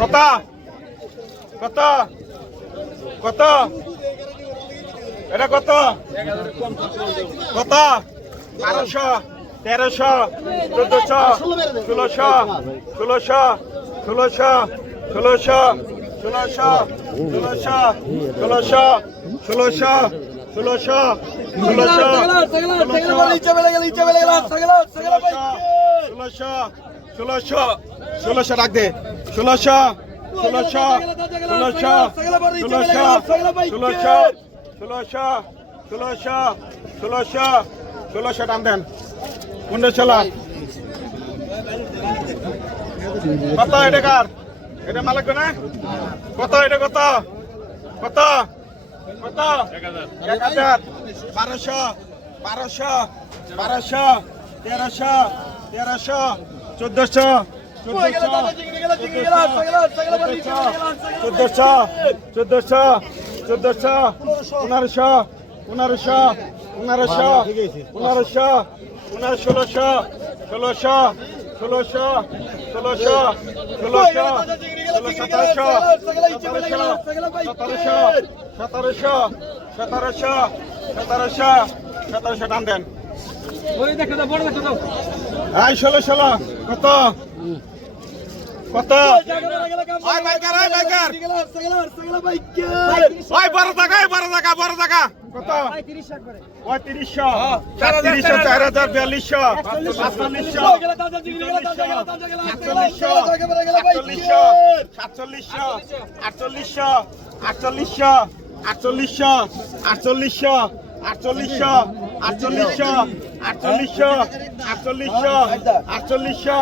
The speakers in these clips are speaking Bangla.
কত? কত? কত? এটা কত? কত? বারোশো তেরোশো চোদ্দশো ষোলোশো ষোলোশো ষোলোশো ষোলোশো ষোলোশো ষোলোশো ষোলোশো ষোলোশো ষোলোশো ষোলোশো ষোলোশো ষোলোশো ষোলোশো রাখ দে ষোলোশো ষোলোশো ষোলোশো ষোলোশো ষোলোশো ষোলোশো ষোলোশো ষোলোশো ষোলোশো টান দেন পনেরোশো লাখ কত এটা কার এটা মালিক না? কত, এটা কত? কত? কত? এক হাজার। বারোশো বারোশো বারোশো, তেরোশো তেরোশো, চোদ্দশো চোদ্দশো চোদ্দশো চোদ্দশো পনেরোশো পনেরোশো পনেরোশো পনেরোশো পনেরো ষোলোশো ষোলোশো ষোলোশো ষোলোশো ষোলোশো সতেরোশো সতেরোশো সতেরোশো সতেরোশো সতেরোশো সতেরোশো টান দেন। আই ষোলো ষোলো কত? কত? ওই বাইকার ওই বাইকার। ওই বড় ওই বড় টাকা কত? পঁয়ত্রিশশো। সাতত্রিশশো চার হাজার বিয়াল্লিশশো। সাতচল্লিশশো। সাতচল্লিশশো। সাতচল্লিশশো। আটচল্লিশশো আটচল্লিশশো। আটচল্লিশশো। আটচল্লিশশো। আটচল্লিশশো। আটচল্লিশশো। আটচল্লিশশো। আটচল্লিশশো। আটচল্লিশশো।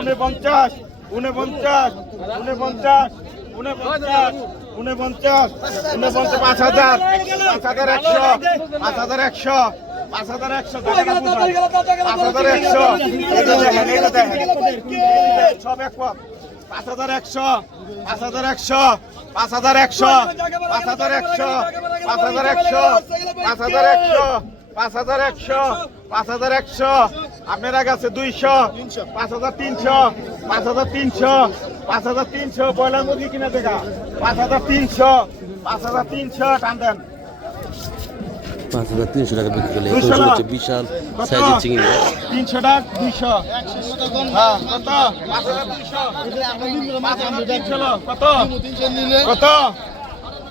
উনপঞ্চাশ। উনপঞ্চাশ। উনপঞ্চাশ। উনপঞ্চাশ। উনপঞ্চাশ উনপঞ্চাশ পাঁচ হাজার পাঁচ হাজার একশো পাঁচ হাজার একশো পাঁচ হাজার একশো পাঁচ হাজার একশো এটা দেখেন এটা পাঁচ হাজার একশো পাঁচ হাজার একশো পাঁচ হাজার একশো পাঁচ হাজার একশো পাঁচ হাজার একশো পাঁচ হাজার একশো পাঁচ হাজার একশো পাঁচ হাজার একশো আপনার কাছে দুইশো পাঁচ হাজার তিনশো পাঁচ হাজার তিনশো পাঁচ হাজার তিনশো ব্রয়লার মুরগি কিনে দেখা পাঁচ হাজার তিনশো পাঁচ হাজার তিনশো টান দেন। পাঁচ হাজার তিনশো টাকা বিক্রি করলে দুশো একুশ না। হচ্ছে বিশাল সাইজের চিংড়ি। তিনশো টাকা দুইশো। হ্যাঁ। কত? কত?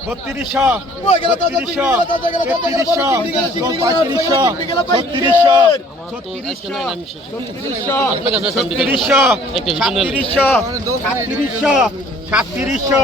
বত্রিশশো বত্রিশশো তেত্রিশশো পঁয়ত্রিশশো ছত্রিশশো ছত্রিশশো ছত্রিশশো ছত্রিশশো সাতত্রিশশো সাতত্রিশশো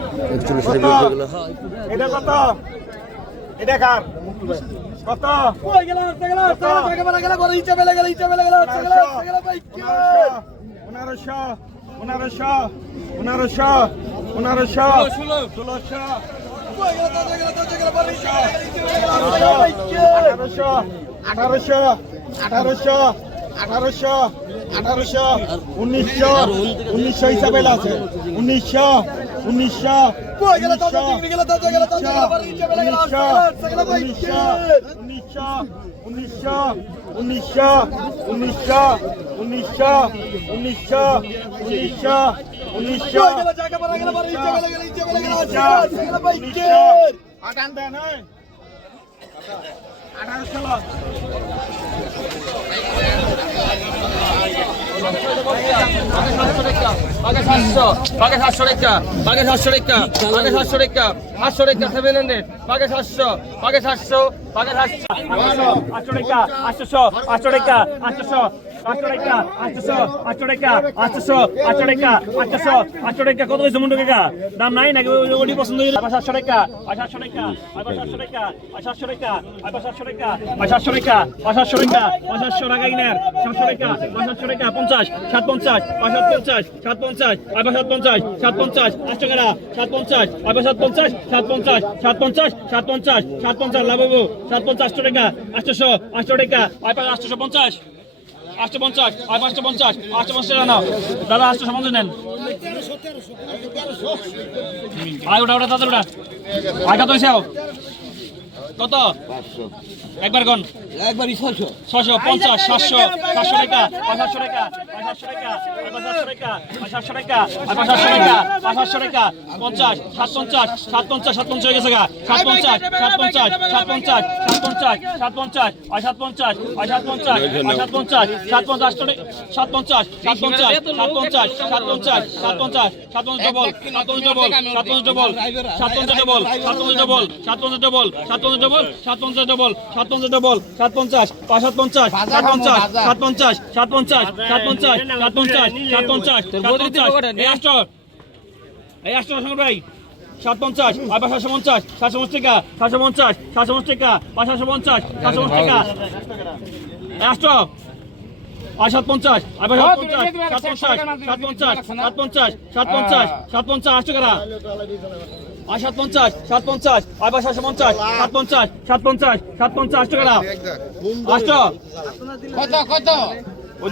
একচল্লিশ এটা কত? এটা কার? কত? কই গেল গেল গেল গেল গেল ইচ্ছা বেলা গেল ইচ্ছা বেলা গেল গেল গেল ভাই কি 1500 উনিশশো হিসাবে আছে। উনিশশো উনিশশো উনিশশো উনিশশো উনিশশো উনিশশো উনিশশো উনিশশো উনিশশো আটান দেন আঠারোশো পাকে সাতশো পাকে সাতশো রেখা পাকে সাতশো রেখা পাকে সাতশো রেখা সাতশো রেখা সেভেন হান্ড্রেড পাকে সাতশো পাকে সাতশো পাকে সাতশো আটশো টাকা আটশোশো আটশো টাকা আটশোশো আটশো টাকা আটশো আটশো টাকা আটশো আটশো টাকা আটশো আটশো টাকা কত হয়েছে মুন্ডু কাকা দাম পছন্দ হয়েছে। আবার সাতশো টাকা আর টাকা, আবার সাতশো টাকা আর সাতশো টাকা, আবার সাতশো টাকা আর সাতশো টাকা আর টাকা আর টাকা কিনার। সাতশো টাকা আর সাতশো টাকা, পঞ্চাশ সাত পঞ্চাশ আর পঞ্চাশ সাত পঞ্চাশ আবার সাত পঞ্চাশ সাত আটশো টাকা সাত পঞ্চাশ আবার সাত পঞ্চাশ সাত পঞ্চাশ সাত পঞ্চাশ সাত সাত পঞ্চাশ লাভবো সাত পঞ্চাশ আটশো টাকা, আটশো আটশো টাকা, আবার আটশো পঞ্চাশ। আটশো পঞ্চাশ আর পাঁচশো পঞ্চাশ আটশো পঞ্চাশ টাকা নাও। দাদা আটশো পঞ্চাশ নেন। আর ওটা ওটা দাদা ওটা। আর কত হয়েছে কত? একবার কোন। একবার ছশো ছশো পঞ্চাশ সাতশো সাতশো টাকা পাঁচশো টাকা। সাত পঞ্চাশ সাত পঞ্চাশ সাত পঞ্চাশ হয়ে সাত পঞ্চাশ সাত পঞ্চাশ সাত পঞ্চাশ সাত পঞ্চাশ সাত পঞ্চাশ সাত পঞ্চাশ সাত পঞ্চাশ সাত পঞ্চাশ সাত পঞ্চাশ সাত পঞ্চাশ সাত পঞ্চাশ সাত পঞ্চাশ সাত পঞ্চাশ সাত পঞ্চাশ সাত পঞ্চাশ ডবল সাত পঞ্চাশ ডবল সাত পঞ্চাশ ডবল সাত পঞ্চাশ ডবল সাত double double double double double সাত পঞ্চাশ সাত পঞ্চাশ সাত পঞ্চাশ সাত পঞ্চাশ সাত পঞ্চাশ সাত পঞ্চাশ সাত পঞ্চাশ সাত পঞ্চাশ এই আষ্ট সঙ্গে ভাই সাত পঞ্চাশ আবার সাতশো পঞ্চাশ সাতশো পঞ্চাশ টাকা সাতশো পঞ্চাশ সাতশো পঞ্চাশ টাকা পাঁচ সাতশো পঞ্চাশ সাতশো পঞ্চাশ টাকা। আষ্ট আর সাত পঞ্চাশ আবার সাত পঞ্চাশ সাত পঞ্চাশ সাত পঞ্চাশ সাত পঞ্চাশ সাত পঞ্চাশ আষ্ট টাকা আর সাত পঞ্চাশ সাত পঞ্চাশ আবার সাতশো পঞ্চাশ সাত পঞ্চাশ সাত পঞ্চাশ সাত পঞ্চাশ আষ্ট টাকা কত কত? ওই